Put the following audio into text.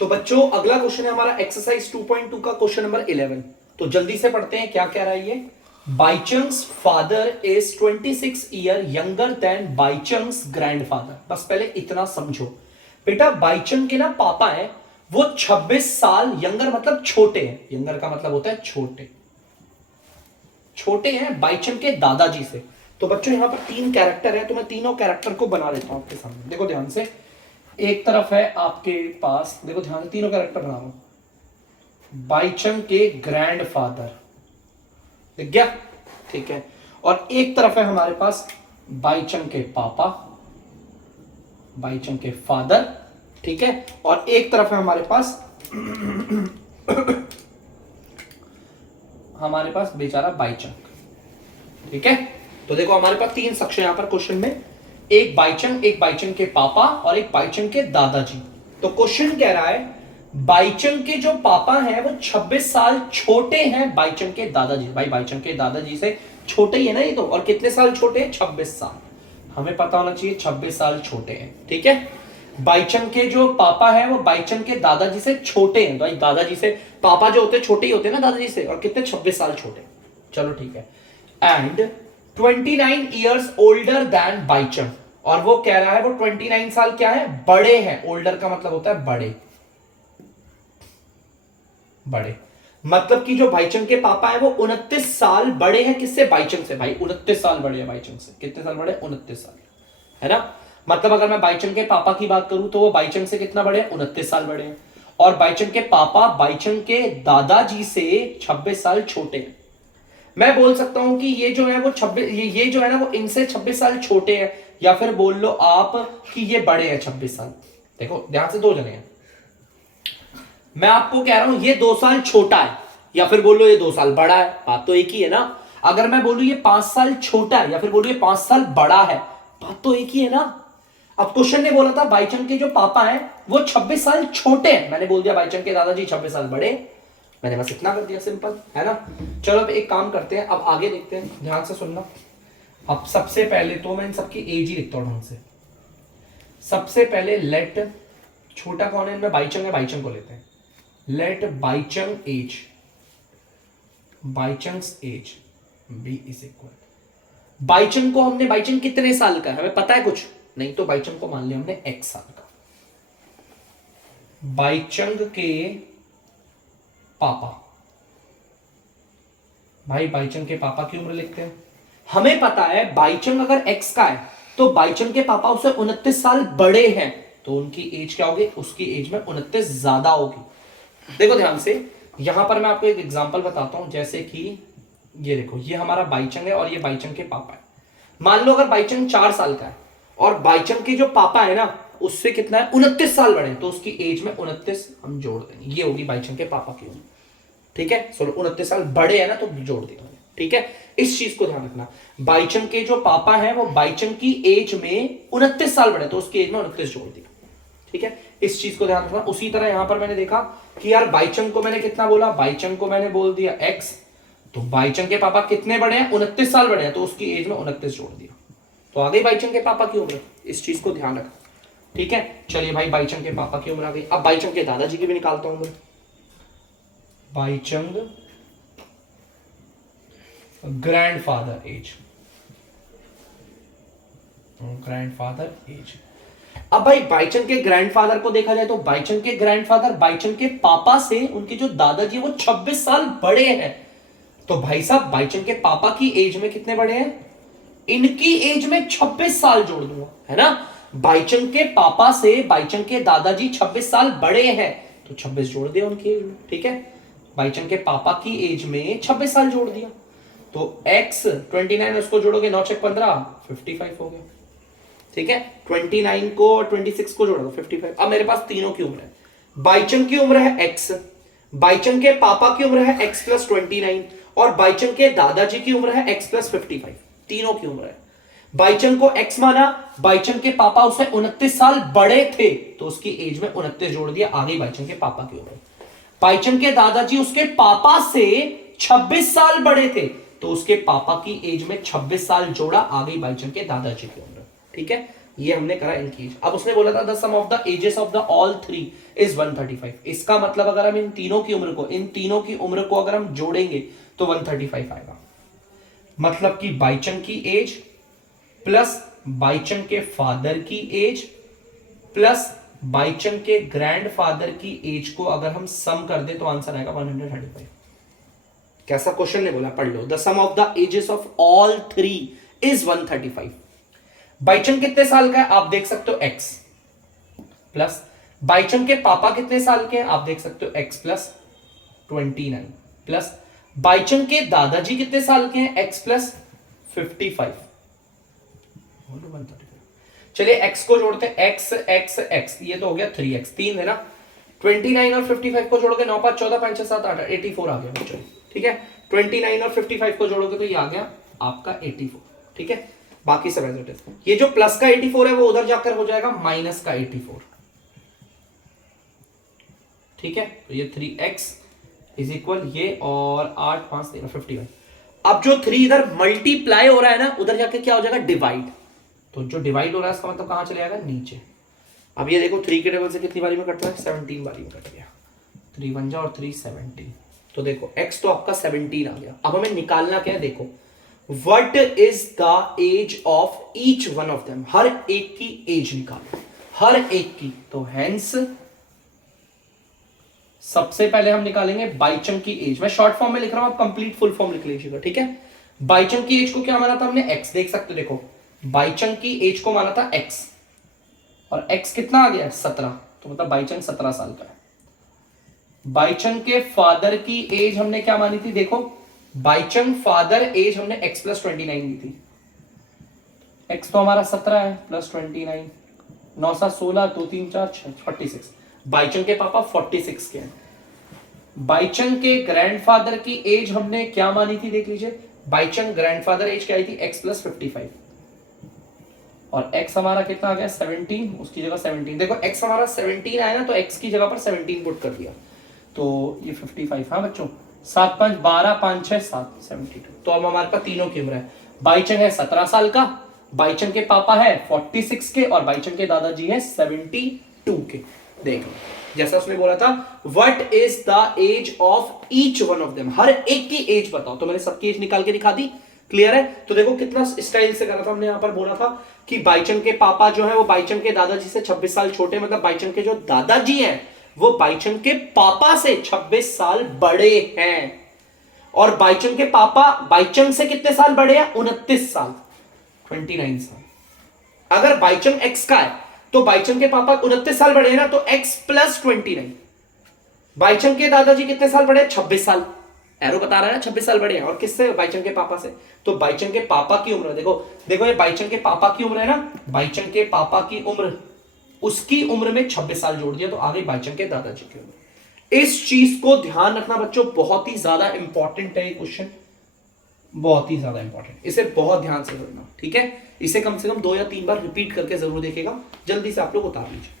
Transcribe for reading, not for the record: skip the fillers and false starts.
तो बच्चों अगला क्वेश्चन है हमारा एक्सरसाइज 2.2 का क्वेश्चन नंबर 11। तो जल्दी से पढ़ते हैं क्या कह रहा है ये। Bhaichung's father is 26 year younger than Bhaichung's grandfather. बस पहले इतना समझो बेटा, बाईचंग के ना पापा है वो 26 साल यंगर मतलब छोटे हैं। यंगर का मतलब होता है छोटे, छोटे हैं बाईचंग के दादाजी से। तो बच्चों यहां पर तीन कैरेक्टर है, तो मैं तीनों कैरेक्टर को बना देता हूं आपके सामने। देखो ध्यान से, एक तरफ है आपके पास, देखो ध्यान से तीनों कैरेक्टर बना रहा हूं। बाईचंग के ग्रैंडफादर, दिख गया? ठीक है। और एक तरफ है हमारे पास बाईचंग के पापा, बाईचंग के फादर, ठीक है। और एक तरफ है हमारे पास हमारे पास बेचारा बाईचंग, ठीक है। तो देखो हमारे पास तीन शख्स यहां पर क्वेश्चन में, एक बाईचंग के पापा और एक बाईचंग के दादाजी। तो क्वेश्चन कह रहा है बाईचंग के जो पापा हैं वो 26 साल छोटे हैं बाईचंग के दादाजी। भाई बाईचंग के दादाजी से छोटे ही है ना ये तो, और कितने साल छोटे हैं? 26 साल। हमें पता होना चाहिए 26 साल छोटे हैं, ठीक है। बाईचंग के जो पापा हैं वो बाईचंग के दादाजी से छोटे हैं। भाई दादाजी से पापा जो होते हैं छोटे ही होते हैं ना दादाजी से, और कितने? 26 साल छोटे। चलो ठीक है। And 29 years older than Baichung, और वो कह रहा है वो 29 साल क्या है? बड़े हैं। ओल्डर का मतलब होता है बड़े, बड़े मतलब कि जो बाईचंग के पापा है वो 29 साल बड़े हैं। किससे? बाईचंग से। भाई 29 साल बड़े हैं बाईचंग से। कितने साल बड़े? 29 साल, है ना। मतलब अगर मैं बाईचंग के पापा की बात करूं तो वो बाईचंग से कितना बड़े हैं? 29 साल बड़े हैं। और बाईचंग के पापा बाईचंग के दादाजी से 26 साल छोटे हैं। मैं बोल सकता हूं कि ये जो है वो 26, ये जो है ना वो इनसे 26 साल छोटे हैं, या फिर बोल लो आप कि ये बड़े हैं 26 साल। देखो ध्यान से, दो जने हैं। मैं आपको कह रहा हूं ये 2 साल छोटा है, या फिर बोलो ये 2 साल बड़ा है, बात तो एक ही है ना। अगर मैं बोलूं ये 5 साल छोटा है, या फिर बोलूं ये 5 साल बड़ा है, बात तो एक ही है ना। अब क्वेश्चन ने बोला था बाईचंग के जो पापा हैं वो 26 साल छोटे हैं, मैंने बोल दिया बाईचंग के दादाजी 26 साल बड़े। मैंने बस इतना कर दिया, सिंपल है ना। चलो अब एक काम करते हैं, अब आगे देखते हैं, ध्यान से सुनना। अब सबसे पहले तो मैं इन सबकी एज ही लिखता हूं ढंग से। सबसे पहले लेट, छोटा कौन है इनमें? बाईचंग है, बाईचंग को लेते हैं। Let Bhaichung age, Bhaichung's age B is equal. Bhaichung को हमने, बाईचंग कितने साल का है हमें पता है कुछ? नहीं, तो बाईचंग को मान लिया हमने x साल का। बाईचंग के पापा, भाई बाईचंग के पापा की उम्र लिखते हैं। हमें पता है बाईचंग अगर x का है तो बाईचंग के पापा उससे 29 साल बड़े हैं, तो उनकी एज क्या होगी? उसकी एज में 29 ज्यादा होगी। देखो ध्यान से, यहां पर मैं आपको एक एग्जांपल बताता हूं। जैसे कि ये देखो, ये हमारा बाईचंग है और ये बाईचंग के पापा है। मान लो अगर बाईचंग 4 साल का है और बाईचंग के जो पापा है ना उससे कितना है? 29 साल बड़े, तो उसकी एज में 29 हम जोड़ देंगे, ये होगी बाईचंग के पापा की उम्र, ठीक है। 29 साल बड़े है ना, तो जोड़ दिया, ठीक है। इस चीज को ध्यान रखना, बाईचंग के जो पापा है वो बाईचंग की एज में 29 साल बड़े, तो उसकी एज में 29 जोड़ दिया, ठीक है। इस चीज को ध्यान रखना। उसी तरह यहां पर मैंने देखा कि यार बाईचंग को मैंने कितना बोला? बाईचंग को मैंने बोल दिया x, तो बाईचंग के पापा कितने बड़े हैं? 29 साल बड़े हैं, तो उसकी एज में 29 जोड़ दिया, तो आ गई बाईचंग के पापा की उम्र। इस चीज को ध्यान रखना, ठीक है। चलिए भाई, बाईचंग के पापा की उम्र आ गई। अब बाईचंग के दादाजी की भी निकालता हूं मैं। Baichung grandfather as, grandfather as. अब भाई बाईचंग के ग्रैंडफादर को देखा जाए तो बाईचंग के ग्रैंडफादर बाईचंग के पापा से, उनके जो दादाजी वो 26 साल बड़े हैं। तो भाई साहब बाईचंग के पापा की एज में कितने बड़े हैं? इनकी एज में 26 साल जोड़ दूंगा, है ना। बाईचंग के पापा से बाईचंग के दादाजी 26 साल बड़े हैं, तो 26 जोड़ दिया उनकी एज में, ठीक है। बाईचंग के पापा की एज में 26 साल जोड़ दिया, तो x 29 उसको जोड़ोगे 9 6 15 55 हो गया, ठीक है। 29 को 26 को जोड़ो 55। अब मेरे पास तीनों की उम्र है। बाईचंग की उम्र है x, बाईचंग के पापा की उम्र है x प्लस 29, और बाईचंग के दादाजी की उम्र है x प्लस 55। तीनों की उम्र है। बाईचंग को x माना, बाईचंग के पापा उससे 29 साल बड़े थे, तो उसकी एज में 29 जोड़ दिया, आ गई बाईचंग के पापा की उम्र। बाईचंग के दादाजी उसके पापा से 26 साल बड़े थे, तो उसके पापा की एज में 26 साल जोड़ा, आ गई बाईचंग के दादाजी की उम्र, ठीक है। ये हमने करा इनकी एज। अब उसने बोला था the sum of the ages of the all three is 135। इसका मतलब अगर हम इन तीनों की उम्र को अगर हम जोड़ेंगे तो 135 आएगा। मतलब कि बाईचंग की एज प्लस बाईचंग के फादर की एज प्लस बाईचंग के ग्रैंडफादर की एज को अगर हम सम कर दे तो आंसर आएगा 135। कैसा क्वेश्चन ने बोला, पढ़ लो। The sum of the ages of all three is 135। Bhaichung कितने साल का है आप देख सकते हो x प्लस बाईचंग के पापा कितने साल के हैं आप देख सकते हो x प्लस 29 प्लस बाईचंग के दादाजी कितने साल के हैं x प्लस 55। चलिए x को जोड़ते हैं, x ये तो हो गया 3x, 3 है ना। 29 और 55 को जोड़ोगे 9 5 14 5 6 7 8 84 आ गया बच्चों, ठीक है। 29 और 55 को जोड़ोगे तो ये आ गया आपका 84, ठीक है। बाकी सब एज इट इज। ये जो प्लस का 84 है वो उधर जाकर हो जाएगा माइनस का 84, ठीक है। तो ये 3x इज इक्वल ये और 8 5 13 55। अब जो 3 इधर मल्टीप्लाई हो रहा है ना उधर जाके क्या हो जाएगा डिवाइड। तो जो डिवाइड हो रहा है इसका मतलब कहां चले जाएगा नीचे। अब ये देखो 3 के टेबल से कितनी बारी में कटता है 17 बारी में कट गया। 3 1 जा और 3 17। तो देखो x तो आपका 17 आ गया। अब हमें निकालना क्या है, देखो what is the age of each one of them. हर एक की एज निकालो, हर एक की। तो हेंस सबसे पहले हम निकालेंगे बाईचंग की एज। मैं शॉर्ट फॉर्म में लिख रहा हूं, आप कंप्लीट फुल फॉर्म लिख लीजिएगा, ठीक है। बाईचंग की एज को क्या माना था हमने x, देख सकते हो देखो बाईचंग की एज को माना था x और x कितना आ गया 17। तो मतलब बाईचंग 17 साल का है। बाईचंग के फादर की एज हमने क्या मानी थी, देखो बाईचंग फादर एज हमने x प्लस 29 दी थी। x तो हमारा 17 है प्लस 29, 9 7 16 2 3 4 6 46। बाईचंग के पापा 46 के हैं। बाईचंग के ग्रैंडफादर की एज हमने क्या मानी थी, देख लीजिए बाईचंग ग्रैंडफादर एज क्या आई थी x प्लस 55 और x हमारा कितना आ गया 17, उसकी जगह 17। देखो x हमारा 17 आया ना तो x की जगह पर 17 पुट कर दिया तो ये 55। हाँ बच्चों 7 5 12 5 6 7 72। तो अब हमारे पास तीनों की उम्र है। बाईचंग है 17 साल का, बाईचंग के पापा है 46 के और बाईचंग के दादाजी है 72 के। देखो जैसा उसने बोला था what is the age of each one of them, हर एक की एज बताओ। तो मैंने सबकी एज निकाल के दिखा दी, क्लियर है। तो देखो कितना स्टाइल से करा था हमने। यहां पर बोला था कि बाईचंग के पापा जो है वो बाईचंग के दादाजी से 26 साल छोटे, मतलब बाईचंग के जो दादाजी हैं वो बाईचंग के पापा से 26 साल बड़े हैं। और बाईचंग के पापा बाईचंग से कितने साल बड़े हैं 29 साल, 29 साल। अगर बाईचंग एक्स का है तो बाईचंग के पापा 29 साल बड़े हैं ना, तो x प्लस 29। बाईचंग के दादाजी कितने साल बड़े हैं 26 साल, एरो बता रहा है ना 26 साल बड़े हैं। और किससे, बाईचंग के पापा से। तो बाईचंग के पापा की उम्र देखो, देखो ये बाईचंग के पापा की उम्र है ना, बाईचंग के पापा की उम्र उसकी उम्र में 26 साल जोड़ दिया तो आ गई बाईचंग के दादाजी की उम्र। इस चीज को ध्यान रखना बच्चों, बहुत ही ज्यादा इंपॉर्टेंट है ये क्वेश्चन, बहुत ही ज्यादा इंपॉर्टेंट। इसे बहुत ध्यान से करना, ठीक है। इसे कम से कम 2 या 3 बार रिपीट करके जरूर देखेगा, जल्दी से आप लोग उतार लीजिए।